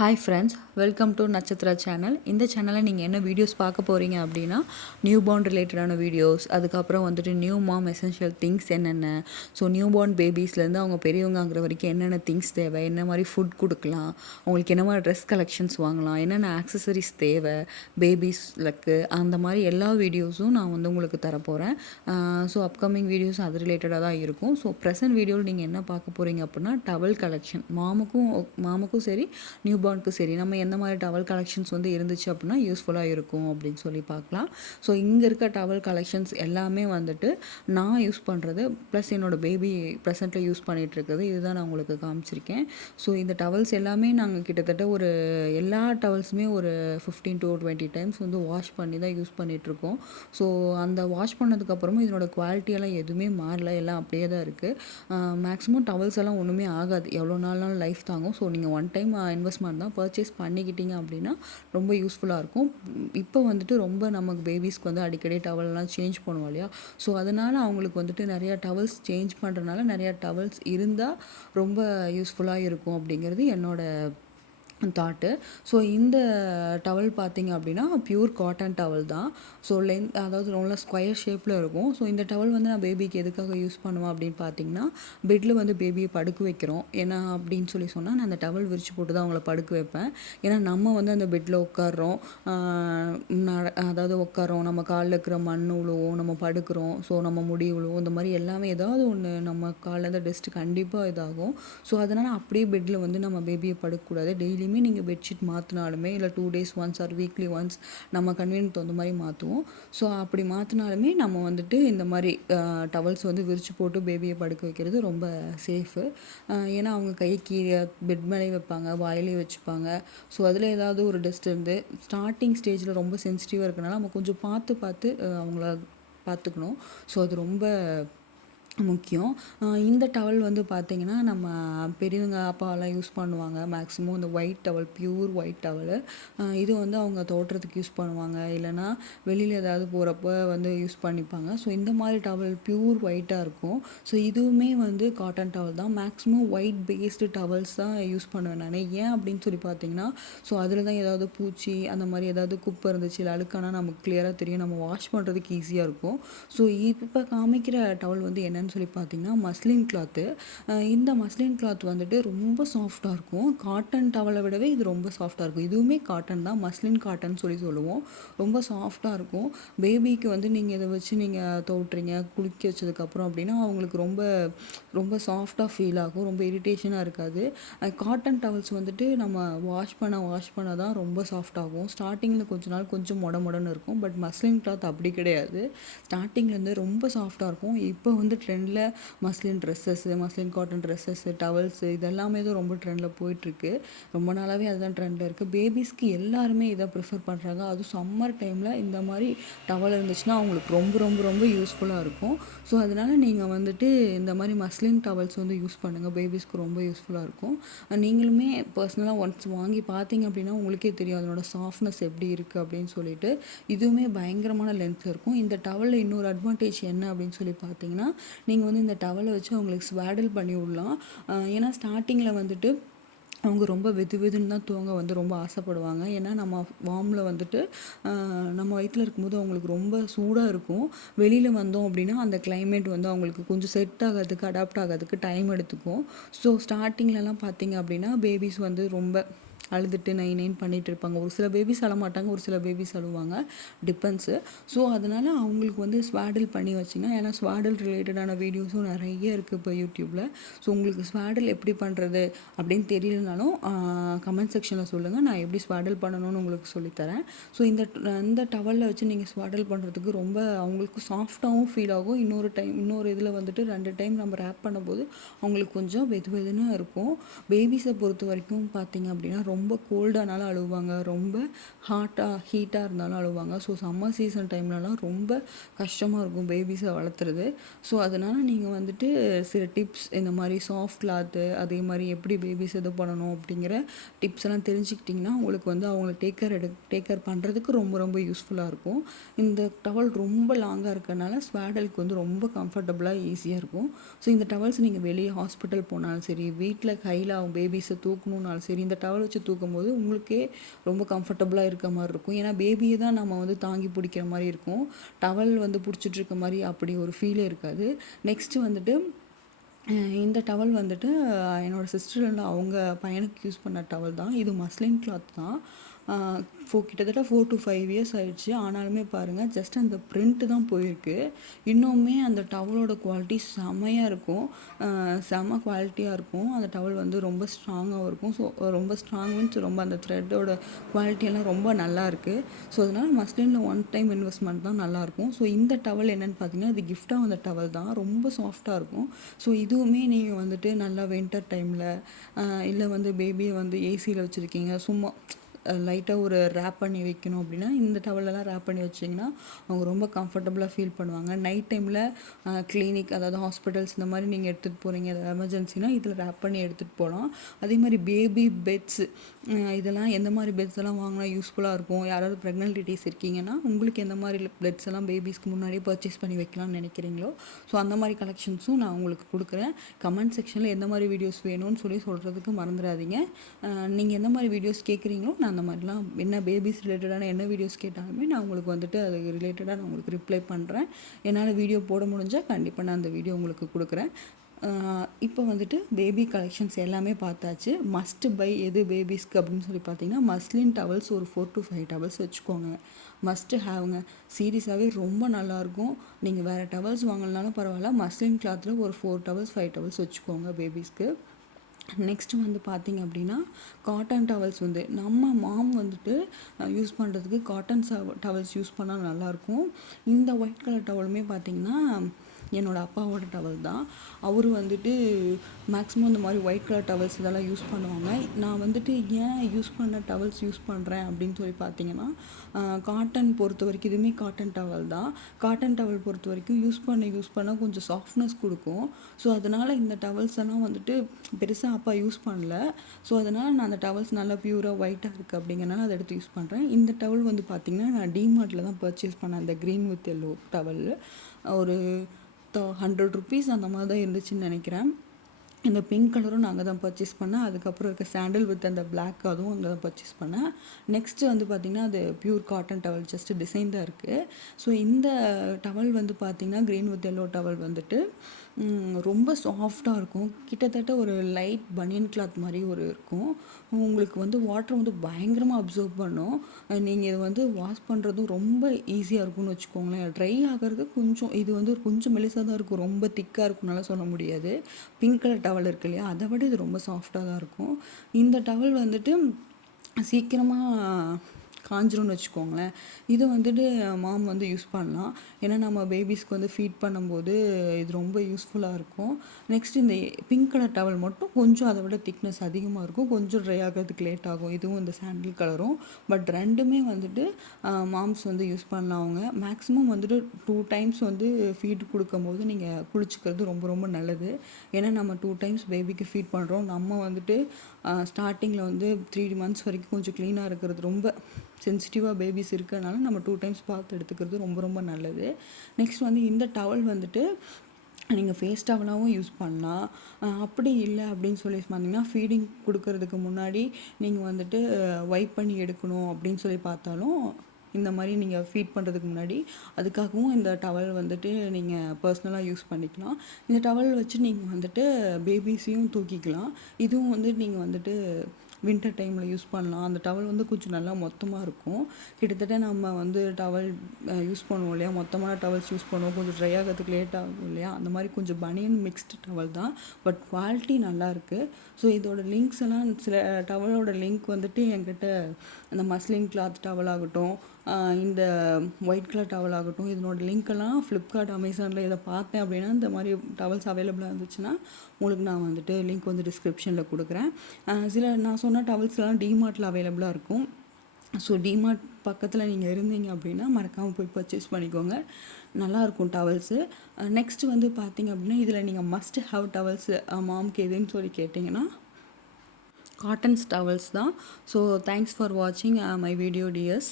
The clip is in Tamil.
Hi friends, welcome to Nakshatra channel. இந்த சேனலில் நீங்கள் என்ன வீடியோஸ் பார்க்க போகிறீங்க அப்படின்னா, நியூ பார்ன் ரிலேட்டடான வீடியோஸ், அதுக்கப்புறம் வந்துட்டு நியூ மாம் எசென்ஷியல் திங்ஸ் என்னென்ன, ஸோ நியூ பார்ன் பேபிஸ்லேருந்து அவங்க பெரியவங்க ஆகிற வரைக்கும் என்னென்ன திங்ஸ் தேவை, என்ன மாதிரி ஃபுட் கொடுக்கலாம், அவங்களுக்கு என்ன மாதிரி ட்ரெஸ் கலெக்ஷன்ஸ் வாங்கலாம், என்னென்ன ஆக்சசரிஸ் தேவை பேபிஸ்லக்கு, அந்த மாதிரி எல்லா வீடியோஸும் நான் வந்து உங்களுக்கு தரப்போகிறேன். ஸோ அப்கமிங் வீடியோஸ் அது ரிலேட்டடாக தான் இருக்கும். ஸோ ப்ரெசன்ட் வீடியோவில் நீங்கள் என்ன பார்க்க போகிறீங்க அப்படின்னா, டவல் கலெக்ஷன் மாமுக்கும் சரி நியூ பார்னுக்கு சரி நம்ம எந்த மாதிரி டவல் கலெக்ஷன்ஸ் வந்து இருந்துச்சு அப்படின்னா யூஸ்ஃபுல்லாக இருக்கும் அப்படின்னு சொல்லி பார்க்கலாம். ஸோ இங்கே இருக்க டவல் கலெக்ஷன்ஸ் எல்லாமே வந்துட்டு நான் யூஸ் பண்ணுறது ப்ளஸ் என்னோடய பேபி ப்ரெசென்ட்டில் யூஸ் பண்ணிகிட்ருக்குது, இதுதான் நான் உங்களுக்கு காமிச்சிருக்கேன். ஸோ இந்த டவல்ஸ் எல்லாமே நாங்கள் கிட்டத்தட்ட ஒரு எல்லா டவல்ஸுமே ஒரு 15 to 20 டைம்ஸ் வந்து வாஷ் பண்ணி தான் யூஸ் பண்ணிகிட்ருக்கோம். ஸோ அந்த வாஷ் பண்ணதுக்கப்புறமும் இதனோட குவாலிட்டியெல்லாம் எதுவுமே மாறல, எல்லாம் அப்படியே தான் இருக்குது. மேக்ஸிமம் டவல்ஸ் எல்லாம் ஒன்றுமே ஆகாது, எவ்வளோ நாள்னாலும் லைஃப் தாங்கும். ஸோ நீங்கள் ஒன் டைம் இன்வெஸ்ட்மெண்ட் தான் பர்ச்சேஸ் பண்ணிக்கிட்டீங்க அப்படின்னா ரொம்ப யூஸ்ஃபுல்லாக இருக்கும். இப்போ வந்துட்டு ரொம்ப நமக்கு பேபிஸ்க்கு வந்து அடிக்கடி டவல்லாம் சேஞ்ச் பண்ணுவோம் இல்லையா, ஸோ அதனால் அவங்களுக்கு வந்துட்டு நிறையா டவல்ஸ் சேஞ்ச் பண்ணுறதுனால நிறையா டவல்ஸ் இருந்தால் ரொம்ப யூஸ்ஃபுல்லாக இருக்கும் அப்படிங்கிறது என்னோடய தாட்டு. ஸோ இந்த டவல் பார்த்திங்க அப்படின்னா பியூர் காட்டன் டவல் தான். ஸோ அதாவது ரொம்ப ஸ்கொயர் ஷேப்பில் இருக்கும். ஸோ இந்த டவல் வந்து நான் பேபிக்கு எதுக்காக யூஸ் பண்ணுவேன் அப்படின்னு பார்த்தீங்கன்னா, பெட்டில் வந்து பேபியை படுக்க வைக்கிறோம் ஏன்னா அப்படின்னு சொன்னால் நான் அந்த டவல் விரித்து போட்டு தான் அவங்கள படுக்க வைப்பேன். ஏன்னா நம்ம வந்து அந்த பெட்டில் உட்காடுறோம், உட்காரோம், நம்ம காலில் இருக்கிற மண் உழுவும், நம்ம படுக்கிறோம், ஸோ நம்ம முடி உழுவும், இந்த மாதிரி எல்லாமே ஏதாவது ஒன்று நம்ம காலில் தான் டஸ்ட்டு கண்டிப்பாக இதாகும். ஸோ அதனால் அப்படியே பெட்டில் வந்து நம்ம பேபியை படுக்கக்கூடாது. டெய்லியுமே நீங்கள் பெட்ஷீட் மாற்றினாலுமே இல்லை 2 days once R weekly once நம்ம கன்வீனியன்ட் தகுந்த மாதிரி மாற்றுவோம். ஸோ அப்படி மாற்றினாலுமே நம்ம வந்துட்டு இந்த மாதிரி டவல்ஸ் வந்து விரித்து போட்டு பேபியை படுக்க வைக்கிறது ரொம்ப சேஃபு. ஏன்னா அவங்க கை கீழே பெட் மேலே வைப்பாங்க, வாயிலே வச்சுப்பாங்க. ஸோ அதில் ஏதாவது ஒரு டஸ்ட் இருந்து ஸ்டார்டிங் ஸ்டேஜில் ரொம்ப சென்சிட்டிவாக இருக்கனால நம்ம கொஞ்சம் பார்த்து அவங்கள பார்த்துக்கணும். ஸோ அது ரொம்ப முக்கியம். இந்த டவல் வந்து பார்த்திங்கன்னா நம்ம பெரியவங்க அப்பாவெல்லாம் யூஸ் பண்ணுவாங்க. மேக்ஸிமம் இந்த white towel, pure white towel, இது வந்து அவங்க தோட்டுறதுக்கு யூஸ் பண்ணுவாங்க, இல்லைனா வெளியில் ஏதாவது போகிறப்ப வந்து யூஸ் பண்ணிப்பாங்க. ஸோ இந்த மாதிரி டவல் பியூர் ஒயிட்டாக இருக்கும். ஸோ இதுவுமே வந்து காட்டன் டவல் தான். மேக்ஸிமம் ஒயிட் பேஸ்டு டவல்ஸ் தான் யூஸ் பண்ணுவேன் நான். ஏன் அப்படின்னு சொல்லி பார்த்தீங்கன்னா, ஸோ அதில் தான் ஏதாவது பூச்சி அந்த மாதிரி ஏதாவது குப்பை இருந்துச்சு இல்லை அழுக்கானா நமக்கு கிளியராக தெரியும், நம்ம வாஷ் பண்ணுறதுக்கு ஈஸியாக இருக்கும். ஸோ இப்போ காமிக்கிற டவல் வந்து என்ன சொல்லி பார்த்தீங்கன்னா மஸ்லின் கிளாத்து. இந்த மஸ்லின் கிளாத் வந்துட்டு ரொம்ப சாஃப்டாக இருக்கும். காட்டன் டவலை விடவே இது ரொம்ப சாஃப்டாக இருக்கும். இதுவுமே காட்டன் தான், மஸ்லின் காட்டன் சொல்லுவோம். ரொம்ப சாஃப்டாக இருக்கும். பேபிக்கு வந்து நீங்கள் இதை வச்சு நீங்கள் தோட்டுறீங்க குளிக்க வச்சதுக்கப்புறம் அப்படின்னா அவங்களுக்கு ரொம்ப ரொம்ப சாஃப்டாக ஃபீல் ஆகும், ரொம்ப இரிட்டேஷனாக இருக்காது. காட்டன் டவல்ஸ் வந்துட்டு நம்ம வாஷ் பண்ண தான் ரொம்ப சாஃப்டாகும். ஸ்டார்டிங்கில் கொஞ்ச நாள் கொஞ்சம் மொடன்னு இருக்கும். பட் மஸ்லின் கிளாத் அப்படி கிடையாது, ஸ்டார்டிங்லேருந்து ரொம்ப சாஃப்டாக இருக்கும். இப்போ வந்து ட்ரெண்டில் muslin dresses, muslin cotton dresses, towels இதெல்லாமே தான் ரொம்ப ட்ரெண்டில் போயிட்டுருக்கு. ரொம்ப நாளாகவே அதுதான் ட்ரெண்டில் இருக்குது. பேபிஸ்க்கு எல்லாருமே இதை ப்ரிஃபர் பண்ணுறாங்க. அதுவும் சம்மர் டைமில் இந்த மாதிரி டவல் இருந்துச்சுன்னா அவங்களுக்கு ரொம்ப ரொம்ப ரொம்ப யூஸ்ஃபுல்லாக இருக்கும். ஸோ அதனால் நீங்கள் வந்துட்டு இந்த மாதிரி மஸ்லின் டவல்ஸ் வந்து யூஸ் பண்ணுங்கள், பேபிஸ்க்கு ரொம்ப யூஸ்ஃபுல்லாக இருக்கும். நீங்களுமே பர்சனலாக ஒன்ஸ் வாங்கி பார்த்தீங்க அப்படின்னா உங்களுக்கே தெரியும் அதனோட சாஃப்ட்னஸ் எப்படி இருக்குது அப்படின்னு சொல்லிட்டு. இதுவுமே பயங்கரமான லென்த்தில் இருக்கும். இந்த டவலில் இன்னொரு அட்வான்டேஜ் என்ன அப்படின்னு சொல்லி பார்த்தீங்கன்னா, நீங்கள் வந்து இந்த டவலை வச்சு அவங்களுக்கு ஸ்வாடல் பண்ணி விடலாம். ஏன்னா ஸ்டார்டிங்கில் வந்துட்டு அவங்க ரொம்ப வெதுன்னு தான் தூங்க வந்து ரொம்ப ஆசைப்படுவாங்க. ஏன்னா நம்ம வார்மில் வந்துட்டு நம்ம வயிற்றில் இருக்கும்போது அவங்களுக்கு ரொம்ப சூடாக இருக்கும். வெளியில் வந்தோம் அப்படின்னா அந்த கிளைமேட் வந்து அவங்களுக்கு கொஞ்சம் செட் ஆகிறதுக்கு, அடாப்ட் ஆகிறதுக்கு டைம் எடுத்துக்கும். ஸோ ஸ்டார்டிங்லலாம் பார்த்திங்க அப்படின்னா பேபிஸ் வந்து ரொம்ப அழுதுட்டு நைன் பண்ணிகிட்டு இருப்பாங்க. ஒரு சில பேபிஸ் அழமாட்டாங்க, ஒரு சில பேபிஸ் அழுவாங்க, டிபெண்ட்ஸு. ஸோ அதனால் அவங்களுக்கு வந்து ஸ்வாடல் பண்ணி வச்சிங்கன்னா, ஏன்னா ஸ்வாடல் ரிலேட்டடான வீடியோஸும் நிறைய இருக்குது இப்போ யூடியூப்பில். ஸோ உங்களுக்கு ஸ்வாடல் எப்படி பண்ணுறது அப்படின்னு தெரியலனாலும் கமெண்ட் செக்ஷனில் சொல்லுங்கள், நான் எப்படி ஸ்வாடல் பண்ணணும்னு உங்களுக்கு சொல்லித்தரேன். ஸோ இந்த டவலில் வச்சு நீங்கள் ஸ்வாடல் பண்ணுறதுக்கு ரொம்ப அவங்களுக்கு சாஃப்டாகவும் ஃபீல் ஆகும். இன்னொரு இதில் வந்துட்டு 2 டைம் நம்ம ரேப் பண்ணும்போது அவங்களுக்கு கொஞ்சம் வெதுன்னு இருக்கும். பேபிஸை பொறுத்த வரைக்கும் பார்த்திங்க அப்படின்னா ரொம்ப கோல்டானாலும் அழுவாங்க, ரொம்ப ஹீட்டாக இருந்தாலும் அழுவாங்க. ஸோ சம்மர் சீசன் டைம்லலாம் ரொம்ப கஷ்டமாக இருக்கும் பேபிஸை வளர்த்துறது. ஸோ அதனால் நீங்கள் வந்துட்டு சில டிப்ஸ் இந்த மாதிரி சாஃப்ட் கிளாத்து, அதே மாதிரி எப்படி பேபிஸ் இது பண்ணணும் அப்படிங்கிற டிப்ஸ் எல்லாம் தெரிஞ்சுக்கிட்டிங்கன்னா உங்களுக்கு வந்து அவங்கள டேக் கேர் பண்ணுறதுக்கு ரொம்ப ரொம்ப யூஸ்ஃபுல்லாக இருக்கும். இந்த டவல் ரொம்ப லாங்காக இருக்கறனால ஸ்வாடலுக்கு வந்து ரொம்ப கம்ஃபர்டபுளாக ஈஸியாக இருக்கும். ஸோ இந்த டவல்ஸ் நீங்கள் வெளியே ஹாஸ்பிட்டல் போனாலும் சரி, வீட்டில் கையில் அவங்க பேபிஸை தூக்கணுன்னாலும் சரி, இந்த டவல் வச்சு தூக்கும்போது உங்களுக்கே ரொம்ப கம்ஃபர்டபுளாக இருக்க மாதிரி இருக்கும். ஏன்னா பேபியை தான் நம்ம வந்து தாங்கி பிடிக்கிற மாதிரி இருக்கும். டவல் வந்து பிடிச்சிட்டு இருக்க மாதிரி அப்படி ஒரு ஃபீலே இருக்காது. நெக்ஸ்ட்டு வந்துட்டு இந்த டவல் வந்துட்டு என்னோடய சிஸ்டர் அவங்க பையனுக்கு யூஸ் பண்ண டவல் தான். இது மஸ்லின் கிளாத் தான். கிட்டத்தட்ட 4 to 5 இயர்ஸ் ஆயிடுச்சு. ஆனாலுமே பாருங்கள், ஜஸ்ட் அந்த பிரிண்ட்டு தான் போயிருக்கு. இன்னுமே அந்த டவலோட குவாலிட்டி செம்மையாக இருக்கும். செம்ம குவாலிட்டியாக இருக்கும். அந்த டவல் வந்து ரொம்ப ஸ்ட்ராங்காகவும் இருக்கும். ஸோ ரொம்ப ஸ்ட்ராங் மீன்ஸ் ரொம்ப அந்த த்ரெட்டோட குவாலிட்டியெல்லாம் ரொம்ப நல்லாயிருக்கு. ஸோ அதனால் மஸ்லினில் ஒன் டைம் இன்வெஸ்ட்மெண்ட் தான் நல்லாயிருக்கும். ஸோ இந்த டவல் என்னென்னு பார்த்தீங்கன்னா, இது கிஃப்டாக வந்த டவல் தான். ரொம்ப சாஃப்டாக இருக்கும். ஸோ இதுவுமே நீங்கள் வந்துட்டு நல்லா வின்டர் டைமில் இல்லை வந்து பேபியை வந்து ஏசியில் வச்சுருக்கீங்க, சும்மா லைட்டாக ஒரு ரேப் பண்ணி வைக்கணும் அப்படின்னா இந்த டவலெல்லாம் ரேப் பண்ணி வச்சிங்கன்னா அவங்க ரொம்ப கம்ஃபர்டபுளாக ஃபீல் பண்ணுவாங்க. நைட் டைமில் கிளினிக் அதாவது ஹாஸ்பிட்டல்ஸ் இந்த மாதிரி நீங்கள் எடுத்துகிட்டு போகிறீங்க, ஏதாவது எமர்ஜென்சினா இதில் ரேப் பண்ணி எடுத்துகிட்டு போகலாம். அதே மாதிரி பேபி பெட்ஸு இதெல்லாம் எந்த மாதிரி பெட்ஸ் எல்லாம் வாங்கினா யூஸ்ஃபுல்லாக இருக்கும், யாராவது ப்ரெக்னென்ட் லேடிஸ் இருக்கீங்கன்னா உங்களுக்கு எந்த மாதிரி பெட்ஸ் எல்லாம் பேபிஸ்க்கு முன்னாடியே பர்ச்சேஸ் பண்ணி வைக்கலாம்னு நினைக்கிறீங்களோ ஸோ அந்த மாதிரி கலெக்ஷன்ஸும் நான் உங்களுக்கு கொடுக்குறேன். கமெண்ட் செக்ஷனில் எந்த மாதிரி வீடியோஸ் வேணும்னு சொல்கிறதுக்கு மறந்துடாதீங்க. நீங்கள் எந்த மாதிரி வீடியோஸ் கேட்குறீங்களோ நான் அந்த மாதிரிலாம் என்ன பேபிஸ் ரிலேட்டடான என்ன வீடியோஸ் கேட்டாலுமே நான் உங்களுக்கு வந்துட்டு அது ரிலேட்டடாக நான் உங்களுக்கு ரிப்ளை பண்ணுறேன். என்னால் வீடியோ போட முடிஞ்சால் கண்டிப்பாக நான் அந்த வீடியோ உங்களுக்கு கொடுக்குறேன். இப்போ வந்துட்டு பேபி கலெக்ஷன்ஸ் எல்லாமே பார்த்தாச்சு. மஸ்ட் பை எது பேபிஸ்க்கு அப்படின்னு சொல்லி பார்த்தீங்கன்னா, மஸ்லின் டவல்ஸ் ஒரு 4 to 5 டவல்ஸ் வச்சுக்கோங்க. மஸ்ட்டு ஹேவுங்க. சீரியஸாகவே ரொம்ப நல்லாயிருக்கும். நீங்கள் வேறு டவல்ஸ் வாங்கலனாலும் பரவாயில்ல, மஸ்லின் கிளாத்தில் ஒரு 4 டவல்ஸ் 5 டவல்ஸ் வச்சுக்கோங்க பேபிஸ்க்கு. நெக்ஸ்ட்டு வந்து பார்த்திங்க அப்படின்னா, காட்டன் டவல்ஸ் வந்து நம்ம மாம் வந்துட்டு யூஸ் பண்ணுறதுக்கு காட்டன் டவல்ஸ் யூஸ் பண்ணால் நல்லாயிருக்கும். இந்த ஒயிட் கலர் டவலுமே பார்த்திங்கன்னா என்னோடய அப்பாவோட டவல் தான். அவர் வந்துட்டு மேக்ஸிமம் இந்த மாதிரி ஒயிட் கலர் டவல்ஸ் இதெல்லாம் யூஸ் பண்ணுவாங்க. நான் வந்துட்டு ஏன் யூஸ் பண்ண டவல்ஸ் யூஸ் பண்ணுறேன் அப்படின்னு சொல்லி பார்த்தீங்கன்னா, காட்டன் பொறுத்த வரைக்கும் இதுவுமே காட்டன் டவல் தான். காட்டன் டவல் பொறுத்த வரைக்கும் யூஸ் பண்ண கொஞ்சம் சாஃப்ட்னஸ் கொடுக்கும். ஸோ அதனால் இந்த டவல்ஸ் எல்லாம் வந்துட்டு பெருசாக அப்பா யூஸ் பண்ணல. ஸோ அதனால் நான் அந்த டவல்ஸ் நல்லா பியூராக ஒயிட்டாக இருக்குது அப்படிங்கிறனால அதை எடுத்து யூஸ் பண்ணுறேன். இந்த டவல் வந்து பார்த்திங்கன்னா நான் டிமார்ட்டில் தான் பர்ச்சேஸ் பண்ணேன். அந்த க்ரீன் வித் எல்லோ டவல் ஒரு 100 rupees அந்த மாதிரி தான் இருந்துச்சுன்னு நினைக்கிறேன். இந்த பிங்க் கலரும் நாங்கள் தான் பர்ச்சேஸ் பண்ணேன். அதுக்கப்புறம் இருக்க சாண்டில் வித் அந்த பிளாக் அதுவும் அங்கே தான் பர்ச்சேஸ் பண்ணேன். நெக்ஸ்ட்டு வந்து பார்த்திங்கன்னா அது pure cotton towel, just design தான் இருக்குது. ஸோ இந்த டவல் வந்து பார்த்திங்கன்னா க்ரீன் வித் எல்லோ டவல் வந்துட்டு ரொம்ப சாஃப்டாக இருக்கும். கிட்டத்தட்ட ஒரு லைட் பனியன் கிளாத் மாதிரி இருக்கும். உங்களுக்கு வந்து வாட்டர் வந்து பயங்கரமாக அப்சர்வ் பண்ணும். நீங்கள் இதை வந்து வாஷ் பண்ணுறதும் ரொம்ப ஈஸியாக இருக்கும்னு வச்சுக்கோங்களேன். ட்ரை ஆகிறது கொஞ்சம் இது வந்து கொஞ்சம் மெலிசாக தான் இருக்கும், ரொம்ப திக்காக இருக்கும்னால சொல்ல முடியாது. பிங்க் கலர் டவல் இருக்கு இல்லையா, அதை விட இது ரொம்ப சாஃப்டாக தான் இருக்கும். இந்த டவல் வந்துட்டு சீக்கிரமாக காஞ்சிரும்னு வச்சுக்கோங்களேன். இது வந்துட்டு மாம் வந்து யூஸ் பண்ணலாம். ஏன்னா நம்ம பேபிஸ்க்கு வந்து ஃபீட் பண்ணும்போது இது ரொம்ப யூஸ்ஃபுல்லாக இருக்கும். நெக்ஸ்ட் இந்த பிங்க் கலர் டவல் மட்டும் கொஞ்சம் அதை விட திக்னஸ் அதிகமாக இருக்கும், கொஞ்சம் ட்ரை ஆகிறதுக்கு லேட் ஆகும். இதுவும் இந்த சாண்டில் கலரும். பட் ரெண்டுமே வந்துட்டு மாம்ஸ் வந்து யூஸ் பண்ணலாம். அவங்க மேக்ஸிமம் வந்துட்டு 2 times வந்து ஃபீட் கொடுக்கும்போது நீங்கள் குளிச்சுக்கிறது ரொம்ப ரொம்ப நல்லது. ஏன்னா நம்ம 2 times பேபிக்கு ஃபீட் பண்ணுறோம். நம்ம வந்துட்டு ஸ்டார்டிங்கில் வந்து 3 months வரைக்கும் கொஞ்சம் க்ளீனாக இருக்கிறது ரொம்ப சென்சிட்டிவாக பேபிஸ் இருக்கிறனால நம்ம 2 times பார்த்து எடுத்துக்கிறது ரொம்ப ரொம்ப நல்லது. நெக்ஸ்ட் வந்து இந்த டவல் வந்துட்டு நீங்கள் ஃபேஸ் டவலாகவும் யூஸ் பண்ணலாம். அப்படி இல்லை அப்படின்னு சொல்லி பார்த்தீங்கன்னா, ஃபீடிங் கொடுக்கறதுக்கு முன்னாடி நீங்கள் வந்துட்டு வைப் பண்ணி எடுக்கணும் அப்படின்னு சொல்லி பார்த்தாலும் இந்த மாதிரி நீங்கள் ஃபீட் பண்ணுறதுக்கு முன்னாடி அதுக்காகவும் இந்த டவல் வந்துட்டு நீங்கள் பர்சனலாக யூஸ் பண்ணிக்கலாம். இந்த டவல் வச்சு நீங்கள் வந்துட்டு பேபிஸையும் தூக்கிக்கலாம். இதுவும் வந்து நீங்கள் வந்துட்டு வின்டர் டைமில் யூஸ் பண்ணலாம். அந்த டவல் வந்து கொஞ்சம் நல்லா மொத்தமாக இருக்கும். கிட்டத்தட்ட நம்ம வந்து டவல் யூஸ் பண்ணுவோம் இல்லையா, மொத்தமான டவல்ஸ் யூஸ் பண்ணுவோம், கொஞ்சம் ட்ரை ஆகிறதுக்கு லேட் ஆகும் இல்லையா, அந்த மாதிரி கொஞ்சம் பனியன் மிக்ஸ்டு டவல் தான். பட் குவாலிட்டி நல்லாயிருக்கு. ஸோ இதோட லிங்க்ஸ் எல்லாம் சில டவலோட லிங்க் வந்துட்டு என்கிட்ட அந்த மஸ்லின் கிளாத் டவல் ஆகட்டும், இந்த ஒயிட் கலர் டவல் ஆகட்டும், இதனோட லிங்க்கெல்லாம் ஃப்ளிப்கார்ட், அமேசானில் இதை பார்த்தேன் அப்படின்னா இந்த மாதிரி டவல்ஸ் அவைலபிளாக இருந்துச்சுன்னா உங்களுக்கு நான் வந்துட்டு லிங்க் வந்து டிஸ்கிரிப்ஷனில் கொடுக்குறேன். சில நான் சொன்ன டவல்ஸ்லாம் டிமார்ட்டில் அவைலபிளாக இருக்கும். ஸோ டிமார்ட் பக்கத்தில் நீங்கள் இருந்தீங்க அப்படின்னா மறக்காமல் போய் பர்ச்சேஸ் பண்ணிக்கோங்க. நல்லாயிருக்கும் டவல்ஸு. நெக்ஸ்ட்டு வந்து பார்த்திங்க அப்படின்னா இதில் நீங்கள் மஸ்ட் ஹேவ் டவல்ஸு மாம்க்கு எதுன்னு சொல்லி கேட்டிங்கன்னா காட்டன்ஸ் டவல்ஸ் தான். ஸோ தேங்க்ஸ் ஃபார் வாட்சிங் மை வீடியோ டியர்ஸ்.